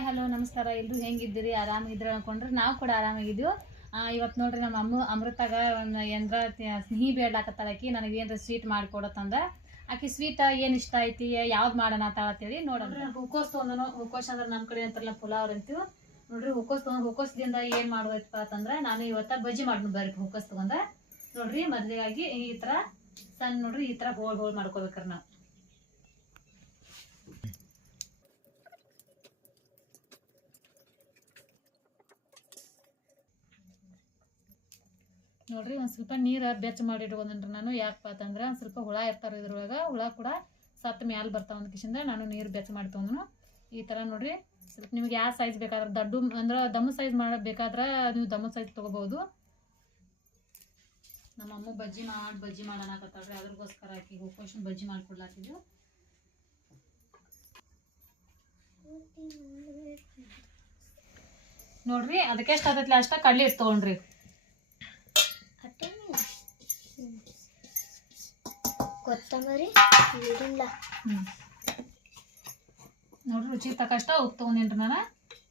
Hi hello, ನಮಸ್ಕಾರ. ಎಲ್ರು ಹೆಂಗಿದ್ದೀರಿ? ಆರಾಮಾಗಿದ್ದೀರಿ ಅನ್ಕೊಂಡ್ರೆ ನಾವು ಕೂಡ ಆರಾಮಾಗಿದ್ದೀವಿ. ಇವತ್ತು ನೋಡ್ರಿ ನಮ್ಮ ಅಮ್ಮ ಅಮೃತಾಗ ಒಂದು ಸ್ನೇಹಿ ಆಕಿ ನನಗೆ ಏನಾರ ಸ್ವೀಟ್ ಮಾಡಿಕೊಡತ್ತಂದ ಆಕೆ ಸ್ವೀಟ್ ಏನು ಇಷ್ಟ ಐತಿ? ಯಾವ್ದು ಮಾಡೋಣ ಅಂತೇಳಿ ನೋಡೋಣ. ಹೂಕೋಸ್ ತೊಗೊಂಡು ಹೂಕೋಸ್ ಅಂದ್ರೆ ನಮ್ಮ ಕಡೆ ಅಂತಾರಲ್ಲ, ಪುಲಾವ್ ಅಂತೀವಿ. ನೋಡ್ರಿ, ಹೂಕೋಸ್ ತೊಗೊಂಡು ಹೂಕೋಸ್ದಿಂದ ಏನು ಮಾಡೋದಪ್ಪ ಅಂತಂದ್ರೆ, ನಾನು ಇವತ್ತ ಬಜ್ಜಿ ಮಾಡ್ಕೊಂಡು ಬರ್ರಿ ಹೂಕೋಸ್ ತೊಗೊಂಡ. ನೋಡ್ರಿ ಮೊದಲಿಗಾಗಿ ಈ ಥರ ಸಣ್ಣ ನೋಡ್ರಿ, ಈ ಥರ ಹೋಳ್ ಹೋಳ್ ಮಾಡ್ಕೋಬೇಕ್ರಿ ನಾವು. ನೋಡ್ರಿ, ಒಂದು ಸ್ವಲ್ಪ ನೀರು ಬೆಚ್ಚ ಮಾಡಿ ನಾನು. ಯಾಕಪ್ಪ ಅಂತಂದ್ರೆ ಒಂದು ಸ್ವಲ್ಪ ಹುಳ ಇರ್ತಾರೆ ಇದ್ರೊಳಗೆ. ಹುಳ ಕೂಡ ಸತ್ತು ಮ್ಯಾಲೆ ಬರ್ತಾವ ಒಂದು ಕಿಶಿಂದ ನಾನು ನೀರು ಬೆಚ್ಚ ಮಾಡಿ ಈ ಥರ ನೋಡ್ರಿ, ಸ್ವಲ್ಪ ನಿಮ್ಗೆ ಯಾವ ಸೈಜ್ ಬೇಕಾದ್ರೆ ದಡ್ಡು ಅಂದ್ರೆ ದಮ್ಮು ಸೈಜ್ ಮಾಡಬೇಕಾದ್ರೆ ನೀವು ದಮ್ಮು ಸೈಜ್ ತೊಗೋಬೋದು ನಮ್ಮ ಅಮ್ಮ ಬಜ್ಜಿ ಮಾಡಿ ಬಜ್ಜಿ ಮಾಡೋಣಕತ್ತಾಳ್ರಿ ಅದ್ರಗೋಸ್ಕರ ಹಾಕಿ ಹೂಕೋಶನ್ ಬಜ್ಜಿ ಮಾಡ್ಕೊಡ್ಲಾತಿದ್ದು ನೋಡ್ರಿ, ಅದಕ್ಕೆ ಎಷ್ಟು ಆತೈತ್ಲ ಅಷ್ಟ ಕಡ್ಲಿ ಇಟ್ಟು ತೊಗೊಂಡ್ರಿ. ಕೊತ್ತಂಬರಿ ಹ್ಞೂ ನೋಡ್ರಿ ರುಚಿ ತಕ್ಕಷ್ಟ ಉಪ್ಪು ತೊಗೊಂಡೇನ್ರಿ ನಾನು.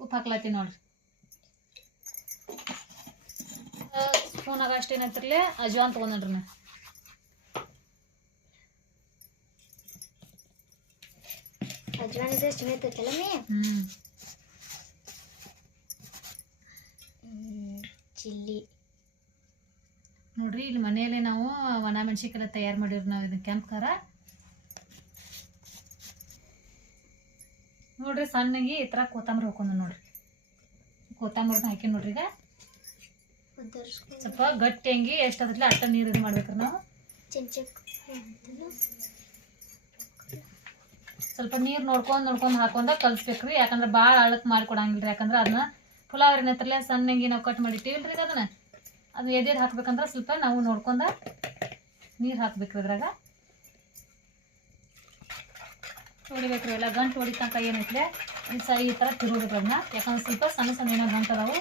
ಉಪ್ಪು ಹಾಕ್ಲತ್ತೀನಿ ನೋಡ್ರಿ. ಸ್ಪೂನಾಗ ಅಷ್ಟೇನೈತಿರ್ಲಿ ಅಜ್ವಾನ್ ತೊಗೊಂಡ್ರಿ ನಾನು. ಅಜ್ವಾನ್ ಇದ್ರೆ ಸುಮ್ಮನೆ ಮೇ? ಹ್ಞೂ ಚಿಲ್ಲಿ. ನೋಡ್ರಿ, ಇಲ್ಲಿ ಮನೆಯಲ್ಲೇ ನಾವು ಒಣ ಮೆಣಸಿನ್ಕಾಯಿ ತಯಾರು ಮಾಡಿವ್ರಿ ನಾವು ಇದನ್ನ ಕೆಂಪು ಖಾರ ನೋಡ್ರಿ, ಸಣ್ಣಗೆ ಈ ಥರ ಕೊತ್ತಂಬರಿ ಹಾಕೊಂಡು ನೋಡ್ರಿ. ಕೊತ್ತಂಬರಿನ ಹಾಕಿ ನೋಡ್ರಿ ಈಗ. ಸ್ವಲ್ಪ ಗಟ್ಟಿ ಹಂಗಿ ಎಷ್ಟಾದ್ರಲ್ಲ ಅಷ್ಟ ನೀರು ಇದು ಮಾಡ್ಬೇಕ್ರಿ ನಾವು. ಸ್ವಲ್ಪ ನೀರು ನೋಡ್ಕೊಂಡು ನೋಡ್ಕೊಂಡು ಹಾಕೊಂಡ ಕಲ್ಸ್ಬೇಕ್ರಿ, ಯಾಕಂದ್ರೆ ಭಾಳ ಅಳಕ್ ಮಾಡ್ಕೊಡಂಗಿಲ್ರಿ ಯಾಕಂದ್ರೆ ಅದನ್ನ ಪುಲಾವ್ ಏನತ್ರಲ್ಲ ಸಣ್ಣಂಗಿ ನಾವು ಕಟ್ ಮಾಡಿ ಈಗ ಅದನ್ನ. ಅದು ಎದೆದು ಹಾಕ್ಬೇಕಂದ್ರೆ ಸ್ವಲ್ಪ ನಾವು ನೋಡ್ಕೊಂಡ ನೀರು ಹಾಕ್ಬೇಕು ಅದ್ರಾಗ ಹೊಡಿಬೇಕ್ರಿ ಎಲ್ಲ ಗಂಟು ಹೊಡಿತಂಕ ಏನೈತೆ ಈ ಸ, ಈ ಥರ ತಿರುಗಬೇಕು ಅದನ್ನ ಯಾಕಂದ್ರೆ ಸ್ವಲ್ಪ ಸಣ್ಣ ಸಣ್ಣ ಏನೋ ಗಂಟು ಅದಾವು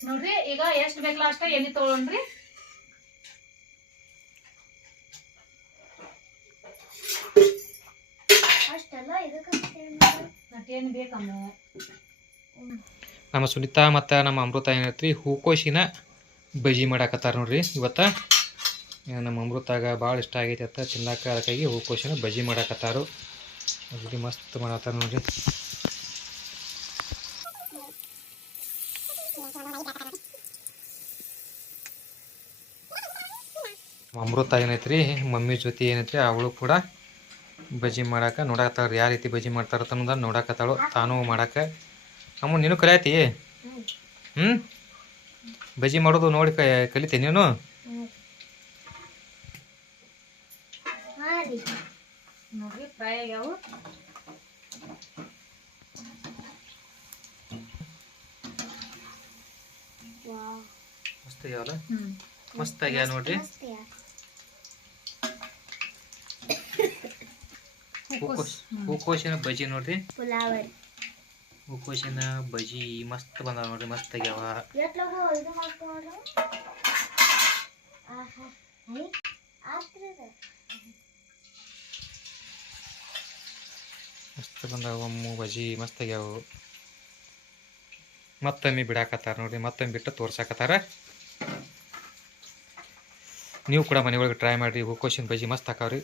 ನೋಡ್ರಿ, ಈಗ ಎಷ್ಟು ಬೇಕಲ್ಲ ಅಷ್ಟ ಎಣ್ಣೆ ತೊಗೊಳ್ರಿ. ನಮ್ಮ ಸುನಿತಾ ಮತ್ತು ನಮ್ಮ ಅಮೃತ ಏನೈತ್ರಿ ಹೂಕೋಶಿನ ಬಜ್ಜಿ ಮಾಡಾಕತ್ತಾರ ನೋಡ್ರಿ. ಇವತ್ತು ನಮ್ಮ ಅಮೃತಾಗ ಭಾಳ ಇಷ್ಟ ಆಗೈತಿ ಅಂತ ತಿನ್ನಕ್ಕೆ ಅದಕ್ಕಾಗಿ ಹೂಕೋಶಿನ ಬಜ್ಜಿ ಮಾಡಾಕತ್ತಾರು. ಅಗದಿ ಮಸ್ತ್ ಮಾಡತ್ತಾರ ನೋಡ್ರಿ. ನಮ್ಮ ಅಮೃತ ಏನೈತ್ರಿ ಮಮ್ಮಿ ಜೊತೆ ಏನೈತ್ರಿ ಅವಳು ಕೂಡ ಬಜ್ಜಿ ಮಾಡಾಕ ನೋಡಾಕತ್ತಾಳ ಯಾವ ರೀತಿ ಬಜ್ಜಿ ಮಾಡ್ತಾರ ಅನ್ನೋದ ನೋಡಾಕತ್ತಾಳು ತಾನು ಮಾಡಾಕ. ಅಮ್ಮ ನೀನು ಕಲಿಯತಿ? ಹ್ಞೂ ಬಜ್ಜಿ ಮಾಡೋದು ನೋಡಿ ಕಲಿತೆ ನೀನು? ಹ್ಮ್. ಮಸ್ತ್ ಆಗ್ಯಾವ ನೋಡ್ರಿ ಮಸ್ತ್ ಯಾ. ಹೂಕೋಸ್ ಹೂಕೋಸಿನ ಬಜ್ಜಿ ನೋಡ್ರಿ. ಹೂಕೋಶನ ಹೂಕೋಸಿನ ಬಜ್ಜಿ ಮಸ್ತ್ ಬಂದಾವ ನೋಡ್ರಿ ಮಸ್ತ್ ಆಗ್ಯಾವ. ಮಸ್ತ್ ಬಂದಾವ ಅಮ್ಮು ಬಜ್ಜಿ ಮಸ್ತ್ ಆಗ್ಯಾವ. ಮತ್ತೊಮ್ಮೆ ಬಿಡಾಕತ್ತಾರ ನೋಡ್ರಿ ಮತ್ತೊಮ್ಮೆ ಬಿಟ್ಟು ತೋರ್ಸಾಕತ್ತಾರ. ನೀವು ಕೂಡ ಮನೆಯೊಳಗೆ ಒಳಗೆ ಟ್ರೈ ಮಾಡಿರಿ ಹೂಕೋಸಿನ ಬಜ್ಜಿ ಮಸ್ತ್ ಹಾಕಾವ್ರಿ.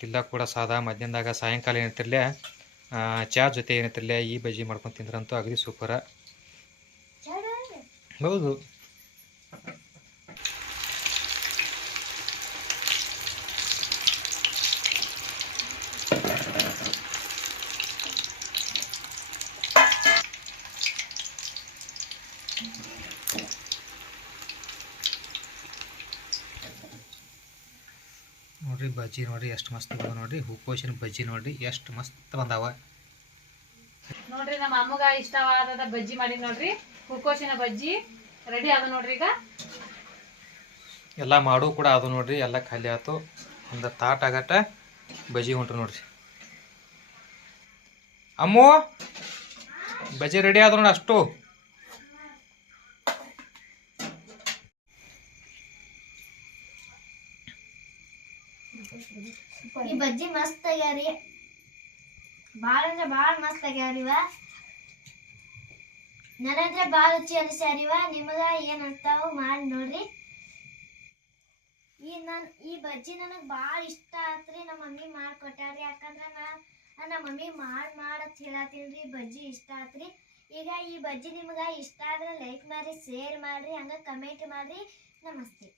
ತಿಲ್ಲ ಕೂಡ ಸಾದಾ ಮಧ್ಯಾಹ್ನದಾಗ ಸಾಯಂಕಾಲ ಏನೈತಿರ್ಲೆ ಚಾ ಜೊತೆ ಏನೈತಿರ್ಲೆ ಈ ಬಜ್ಜಿ ಮಾಡ್ಕೊಂಡು ತಿಂದ್ರಂತೂ ಅಗದಿ ಸೂಪರ. ಹೌದು. ನೋಡ್ರಿ ಬಜ್ಜಿ ನೋಡ್ರಿ ಎಷ್ಟು ಮಸ್ತ್ ಬಂದಾವ ನೋಡಿರಿ ಹೂಕೋಸಿನ ಬಜ್ಜಿ ನೋಡ್ರಿ ಎಷ್ಟು ಮಸ್ತ್ ಬಂದಾವ. ನೋಡ್ರಿ ನಮ್ಮ ಅಮ್ಮಗ ಇಷ್ಟವಾದ ಬಜ್ಜಿ ಮಾಡಿ ನೋಡ್ರಿ ಹೂಕೋಸಿನ ಬಜ್ಜಿ ರೆಡಿ ಆದ ನೋಡ್ರಿ ಈಗ. ಎಲ್ಲ ಮಾಡು ಕೂಡ ಅದು ನೋಡ್ರಿ ಎಲ್ಲ ಖಾಲಿ ಆಯ್ತು ಒಂದು ತಾಟ್ ಆಗಟ್ಟ ಬಜ್ಜಿ ಹೊಂಟು ನೋಡ್ರಿ. ಅಮ್ಮು ಬಜ್ಜಿ ರೆಡಿ ಆದ್ರು ನೋಡಿ ಅಷ್ಟು. ಈ ಬಜ್ಜಿ ಮಸ್ತ್ ಆಗ್ಯಾರಿ ಭಾಳ ಅಂದ್ರೆ ಬಾಳ ಮಸ್ತ್ ಆಗ್ಯಾರಿವ ನನಂದ್ರೆ ಭಾಳ ರುಚಿ ಅನಿಸ್ಯಾರಿವ ನಿಮಗ ಏನ್ ಅಂತಾವು ಮಾಡಿ ನೋಡ್ರಿ. ಈ ನನ್, ಈ ಬಜ್ಜಿ ನನಗೆ ಭಾಳ ಇಷ್ಟ ಆತ್ರಿ ನಮ್ಮ ಮಮ್ಮಿ ಮಾಡ್ಕೊಟ್ಟಾರ್ರಿ ಯಾಕಂದ್ರ ನಾ ನಮ್ಮ ಮಮ್ಮಿ ಮಾಡಿ ಮಾಡತ್ ಹೇಳತ್ತೀನ್ರಿ ಬಜ್ಜಿ ಇಷ್ಟ ಆತ್ರಿ ಈಗ ಈ ಬಜ್ಜಿ ನಿಮ್ಗೆ ಇಷ್ಟ ಆದ್ರೆ ಲೈಕ್ ಮಾಡ್ರಿ ಶೇರ್ ಮಾಡ್ರಿ, ಹಂಗ ಕಮೆಂಟ್ ಮಾಡ್ರಿ. ನಮಸ್ತೆ.